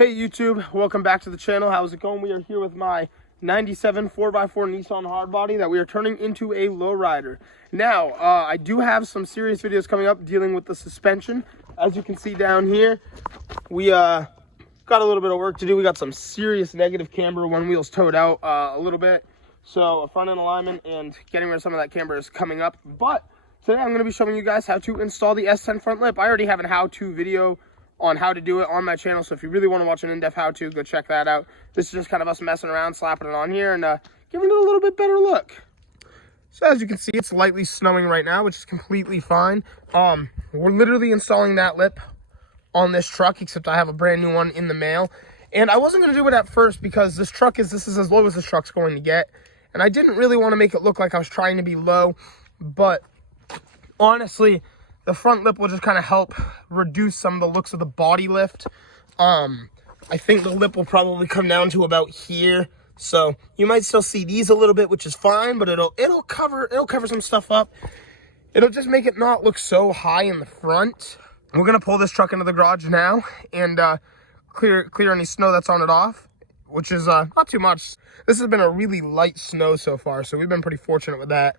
Hey YouTube, welcome back to the channel. How's it going? We are here with my 97 4x4 Nissan Hardbody that we are turning into a lowrider. Now, I do have some serious videos coming up dealing with the suspension. As you can see down here, we got a little bit of work to do. We got some serious negative camber. One wheel's towed out a little bit. So a front end alignment and getting rid of some of that camber is coming up. But today I'm going to be showing you guys how to install the S10 front lip. I already have a how-to video on how to do it on my channel, so if you really want to watch an in-depth how-to, go check that out. This is just kind of us messing around, slapping it on here, and giving it a little bit better look. So as you can see, it's lightly snowing right now, which is completely fine. We're literally installing that lip on this truck, except I have a brand new one in the mail. And I wasn't going to do it at first because this is as low as this truck's going to get. And I didn't really want to make it look like I was trying to be low, but honestly, the front lip will just kind of help reduce some of the looks of the body lift. I think the lip will probably come down to about here. So you might still see these a little bit, which is fine, but it'll cover some stuff up. It'll just make it not look so high in the front. We're gonna pull this truck into the garage now and clear any snow that's on it off, which is not too much. This has been a really light snow so far, so we've been pretty fortunate with that.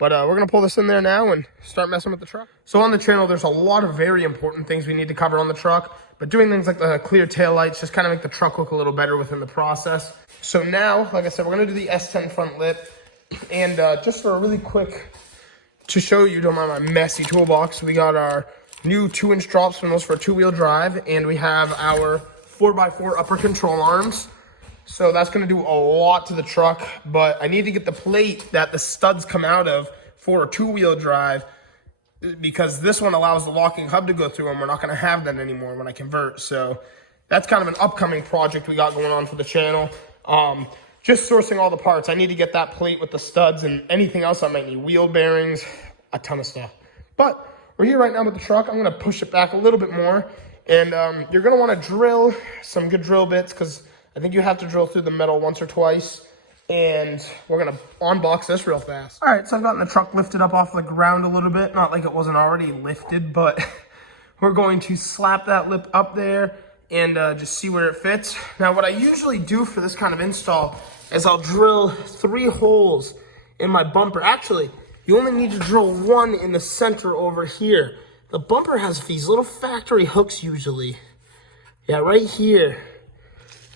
But we're going to pull this in there now and start messing with the truck. So on the channel, there's a lot of very important things we need to cover on the truck. But doing things like the clear tail lights just kind of make the truck look a little better within the process. So now, like I said, we're going to do the S10 front lip. And just for a really quick, to show you, don't mind my messy toolbox, we got our new 2-inch drop spindles for a 2-wheel drive. And we have our 4x4 upper control arms. So that's going to do a lot to the truck, but I need to get the plate that the studs come out of for a 2-wheel drive, because this one allows the locking hub to go through, and we're not going to have that anymore when I convert. So that's kind of an upcoming project we got going on for the channel. Just sourcing all the parts. I need to get that plate with the studs and anything else I might need. Wheel bearings, a ton of stuff. But we're here right now with the truck. I'm going to push it back a little bit more, and you're going to want to drill some good drill bits, because I think you have to drill through the metal once or twice, and we're going to unbox this real fast. All right, so I've gotten the truck lifted up off the ground a little bit. Not like it wasn't already lifted, but we're going to slap that lip up there and just see where it fits. Now, what I usually do for this kind of install is I'll drill 3 holes in my bumper. Actually, you only need to drill 1 in the center over here. The bumper has these little factory hooks usually. Yeah, right here.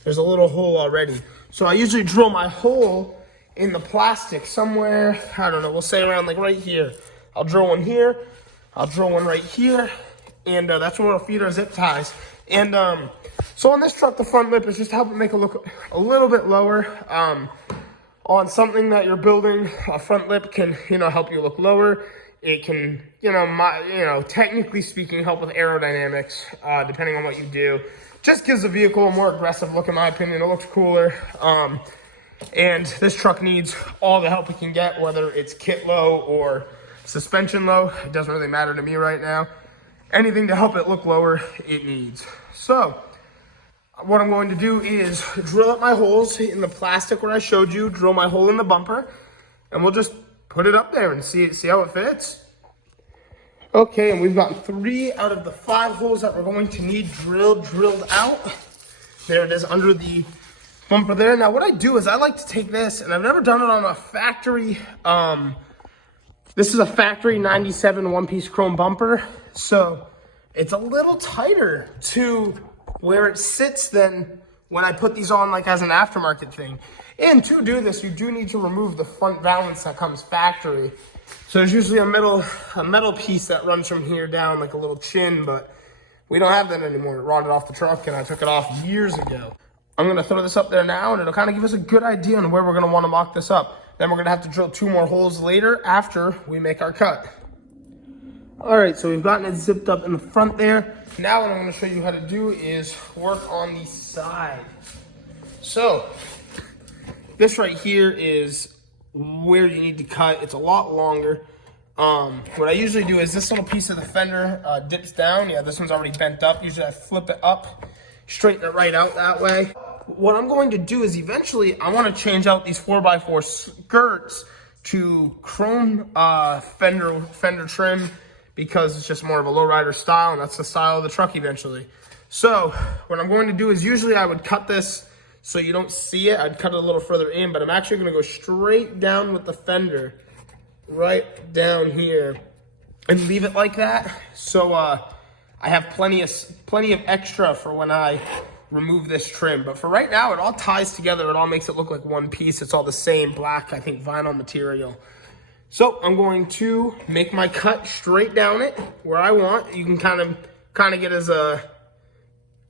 There's a little hole already. So I usually drill my hole in the plastic somewhere, I don't know, we'll say around like right here. I'll drill one here, I'll drill one right here, and that's where we'll feed our zip ties. And so on this truck, the front lip is just to help it make it look a little bit lower. On something that you're building, a front lip can, help you look lower. It can, technically speaking, help with aerodynamics, depending on what you do. Just gives the vehicle a more aggressive look, in my opinion. It looks cooler. And this truck needs all the help it can get, whether it's kit low or suspension low. It doesn't really matter to me right now. Anything to help it look lower, it needs. So what I'm going to do is drill up my holes in the plastic where I showed you, drill my hole in the bumper, and we'll just put it up there and see how it fits. Okay, and we've got 3 out of the 5 holes that we're going to need drilled out. There it is under the bumper there. Now what I do is I like to take this, and I've never done it on a factory, this is a factory 97 1-piece chrome bumper. So it's a little tighter to where it sits than when I put these on like as an aftermarket thing. And to do this, you do need to remove the front valance that comes factory. So there's usually a metal piece that runs from here down like a little chin, but we don't have that anymore. It rotted off the truck and I took it off years ago. I'm gonna throw this up there now, and it'll kind of give us a good idea on where we're gonna wanna mock this up. Then we're gonna have to drill 2 more holes later after we make our cut. All right, so we've gotten it zipped up in the front there. Now what I'm gonna show you how to do is work on the side. So this right here is where you need to cut. It's a lot longer. What I usually do is this little piece of the fender dips down. Yeah, this one's already bent up. Usually I flip it up, straighten it right out that way. What I'm going to do is eventually I want to change out these 4x4 skirts to chrome fender trim, because it's just more of a lowrider style, and that's the style of the truck eventually. So what I'm going to do is usually I would cut this so you don't see it. I'd cut it a little further in, but I'm actually going to go straight down with the fender right down here and leave it like that. So I have plenty of extra for when I remove this trim. But for right now, it all ties together. It all makes it look like one piece. It's all the same black, I think, vinyl material. So I'm going to make my cut straight down it where I want. You can kind of get as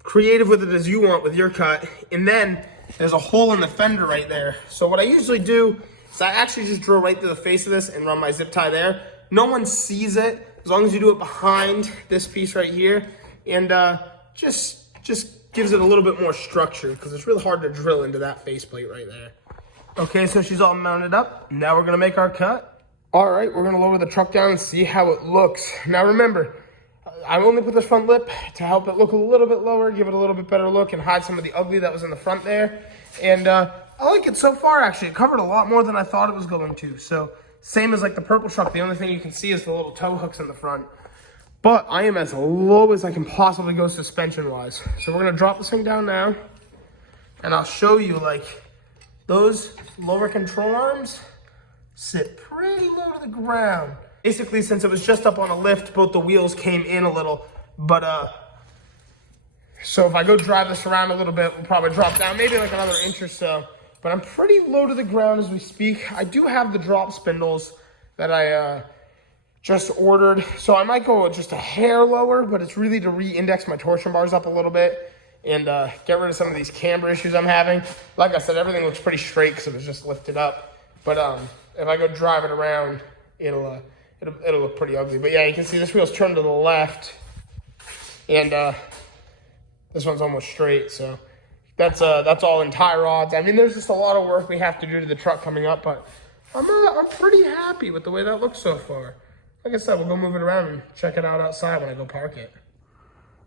creative with it as you want with your cut. And then there's a hole in the fender right there. So what I usually do is I actually just drill right through the face of this and run my zip tie there. No one sees it as long as you do it behind this piece right here. And just gives it a little bit more structure because it's really hard to drill into that faceplate right there. Okay, so she's all mounted up. Now we're gonna make our cut. All right, we're gonna lower the truck down and see how it looks. Now remember, I only put the front lip to help it look a little bit lower, give it a little bit better look, and hide some of the ugly that was in the front there. And I like it so far, actually. It covered a lot more than I thought it was going to. So same as like the purple truck, the only thing you can see is the little tow hooks in the front. But I am as low as I can possibly go suspension-wise. So we're gonna drop this thing down now, and I'll show you like those lower control arms sit pretty low to the ground. Basically, since it was just up on a lift, both the wheels came in a little, but so if I go drive this around a little bit, we'll probably drop down maybe like another inch or so, but I'm pretty low to the ground as we speak. I do have the drop spindles that I just ordered, so I might go just a hair lower, but it's really to re-index my torsion bars up a little bit and get rid of some of these camber issues I'm having. Like I said, everything looks pretty straight because it was just lifted up, but if I go drive it around, it'll look pretty ugly. But yeah, you can see this wheel's turned to the left, and this one's almost straight. So that's all in tie rods. I mean, there's just a lot of work we have to do to the truck coming up, but I'm pretty happy with the way that looks so far. Like I said, we'll go move it around and check it out outside when I go park it.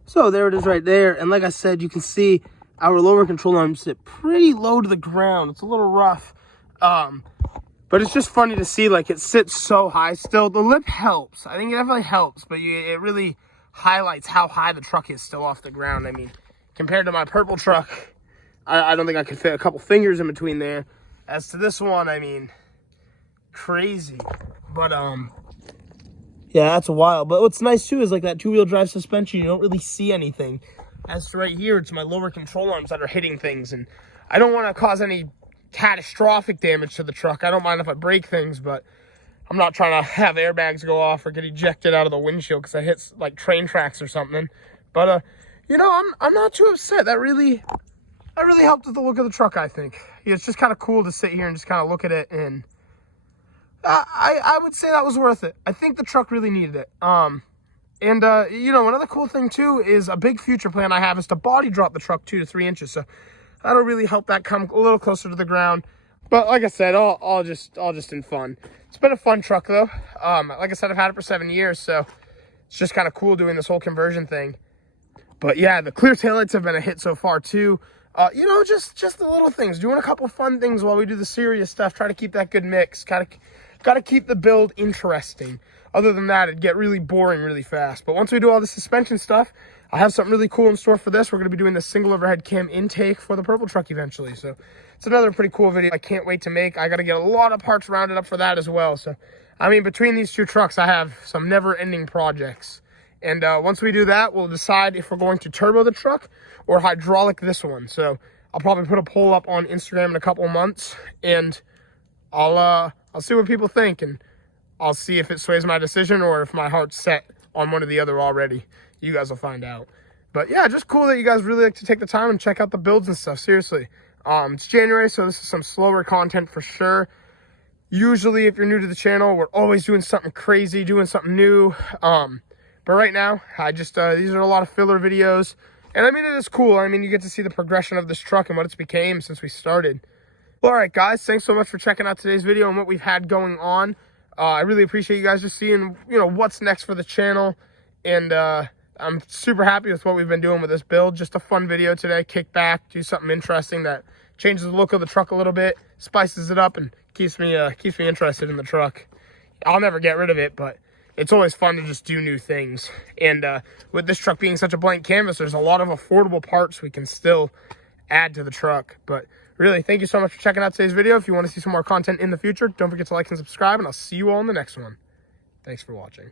So there it is right there. And like I said, you can see our lower control arms sit pretty low to the ground. It's a little rough. But it's just funny to see, like, it sits so high still. The lip helps. I think it definitely helps, but it really highlights how high the truck is still off the ground. I mean, compared to my purple truck, I don't think I could fit a couple fingers in between there. As to this one, I mean, crazy. But, yeah, that's wild. But what's nice, too, is, like, that two-wheel drive suspension, you don't really see anything. As to right here, it's my lower control arms that are hitting things, and I don't want to cause any catastrophic damage to the truck. I don't mind if I break things, but I'm not trying to have airbags go off or get ejected out of the windshield because I hit like train tracks or something. But you know, I'm not too upset. That really helped with the look of the truck, I think. Yeah, it's just kind of cool to sit here and just kind of look at it, and I would say that was worth it. I think the truck really needed it. You know, another cool thing too is a big future plan I have is to body drop the truck 2 to 3 inches. So that'll really help that come a little closer to the ground. But like I said, all just in fun. It's been a fun truck though. Like I said, I've had it for 7 years, so it's just kind of cool doing this whole conversion thing. But yeah, the clear taillights have been a hit so far too. You know, just the little things, doing a couple fun things while we do the serious stuff. Try to keep that good mix. Got to keep the build interesting. Other than that, it'd get really boring really fast. But once we do all the suspension stuff, I have something really cool in store for this. We're going to be doing the single overhead cam intake for the purple truck eventually. So it's another pretty cool video I can't wait to make. I got to get a lot of parts rounded up for that as well. So, I mean, between these two trucks, I have some never-ending projects. And once we do that, we'll decide if we're going to turbo the truck or hydraulic this one. So I'll probably put a poll up on Instagram in a couple of months, and I'll see what people think, and I'll see if it sways my decision or if my heart's set on one or the other already. You guys will find out. But yeah, just cool that you guys really like to take the time and check out the builds and stuff. Seriously. It's January, so this is some slower content for sure. Usually, if you're new to the channel, we're always doing something crazy, doing something new. But right now, I just, these are a lot of filler videos. And I mean, it is cool. I mean, you get to see the progression of this truck and what it's became since we started. Well, all right, guys, thanks so much for checking out today's video and what we've had going on. I really appreciate you guys just seeing, you know, what's next for the channel. And I'm super happy with what we've been doing with this build. Just a fun video today. Kick back, do something interesting that changes the look of the truck a little bit, spices it up, and keeps me interested in the truck. I'll never get rid of it, but it's always fun to just do new things. And with this truck being such a blank canvas, there's a lot of affordable parts we can still add to the truck. But really, thank you so much for checking out today's video. If you want to see some more content in the future, don't forget to like and subscribe, and I'll see you all in the next one. Thanks for watching.